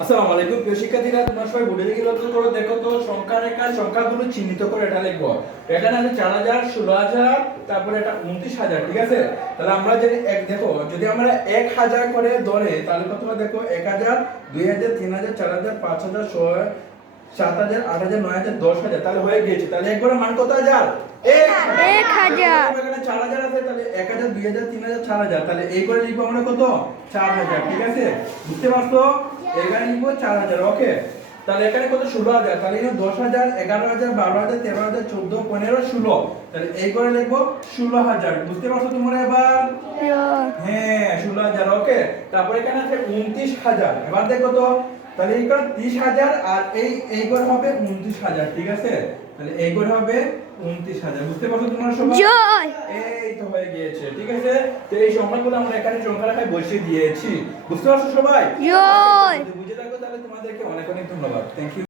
আসসালামু আলাইকুম প্রিয় শিক্ষার্থীরা তোমরা সবাই বোর্ডে দিকে লক্ষ্য করো দেখো তো সংখ্যা রেখার সংখ্যাগুলো চিহ্নিত করে এটা লিখব। এখানে আছে চার হাজার ষোলো হাজার তারপরে এটা উনত্রিশ হাজার ঠিক আছে? তাহলে আমরা যদি এক দেখো যদি আমরা এক হাজার করে ধরে তাহলে দেখো এক হাজার দুই হাজার তিন হাজার চার হাজার পাঁচ হাজার ছয় সাত হাজার আট হাজার নয় হাজার দশ হাজার তাহলে হয়ে গিয়েছে। তাহলে একবারে মান কত হাজার? এক এক হাজার। এখানে চার হাজার আছে তাহলে এক হাজার দুই হাজার তিন হাজার চার হাজার তাহলে এই করে লিখব আমরা কত? চার হাজার ঠিক আছে? বুঝতে পারছ? এখানে লিখব চার হাজার ওকে তাহলে এখানে কত? ষোলো হাজার। তাহলে এখানে দশ হাজার, এগারো হাজার, বারো হাজার, তেরো হাজার, চোদ্দ, পনেরো, ষোলো। তাহলে এই করে লিখব ষোলো হাজার। বুঝতে পারছ তোমরা এবার? হ্যাঁ ষোলো হাজার ওকে তারপরে এখানে আছে উনত্রিশ হাজার। এবার দেখো তো, তাহলে এই করে ত্রিশ হাজার আর এই এই করে হবে উনত্রিশ হাজার, ঠিক আছে? তাহলে এই করে হবে উনত্রিশ হাজার। বুঝতে পারছ তোমরা সবাই? আছে তো এই সংখ্যাগুলো আমরা এখানে সংখ্যা রেখায় বসিয়ে দিয়েছি। বুঝতে পারছ সবাই? বুঝে থাকো তাহলে তোমাদেরকে অনেক অনেক ধন্যবাদ। Thank you